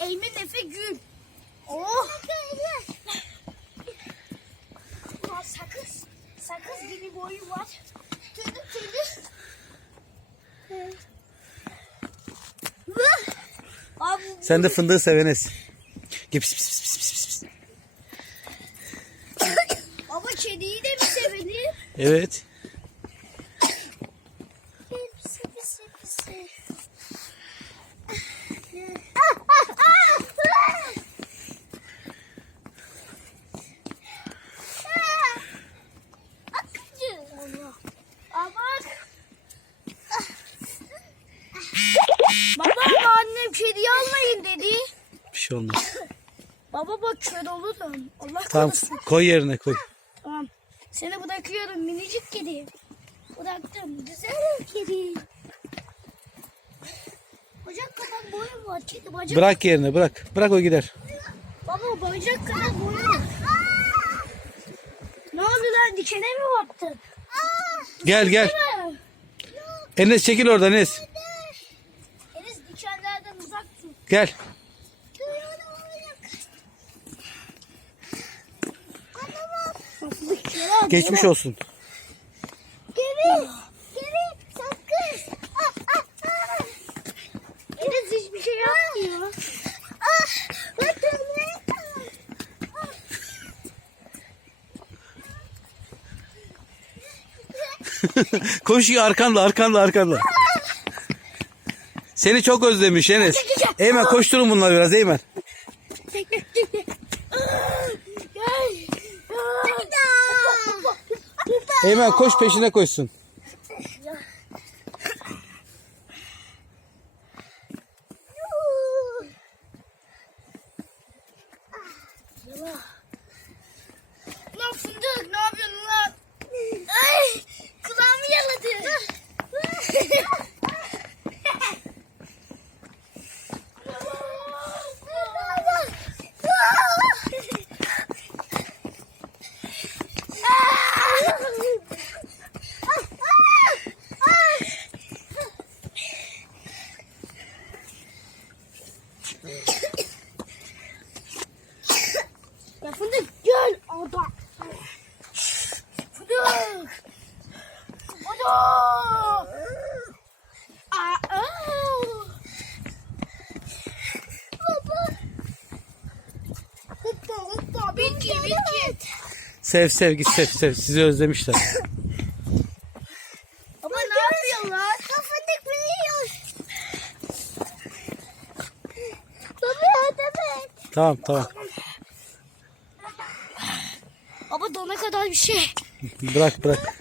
Eymen Efe Gül. Oh. Ulan sakız. Sakız gibi boyu var. Tüylü tüylü. Abi Sen de fındığı seveniz. Gel pis pis pis pis pis pis. Baba kediyi de mi sevelim? Evet. Pisi pisi pisi. Baba ama annem kediyi almayın dedi. Bir şey olmaz. Baba bak kör olurum. Allah Tamam korusun. koy yerine koy. Tamam. Seni bırakıyorum minicik kedi. Bıraktım. Güzel kedi. Bacak kadar boyu var. Kedi bacak. Bırak yerine bırak. Bırak o gider. Baba bacak kadar boyu var. Ne oldu lan dikene mi baktın? Gel gel. Enes çekil oradan Enes. Enes dikenlerden uzak tut. Gel. Geçmiş olsun. Geri. Geri. Sakız. Ah, ah, ah. Enes hiçbir şey yapmıyor. Ah. Ne? Ah. Koşuyor arkanda arkanda arkanda. Seni çok özlemiş Enes. Eymen koşturun bunları biraz Eymen. Eymen koş peşine koşsun. Lan fındık ne yapıyorsun lan? Ay Ya fındık gel. Ada. Fındık. Ada. Aa. Baba. Hoppa hoppa. Binki binki. Sev sev git sev sev. Sizi özlemişler. Baba ne yapıyorlar? Fındık biliyor. Baba evet. Tamam tamam. Baba dona kadar bir şey. Bırak bırak.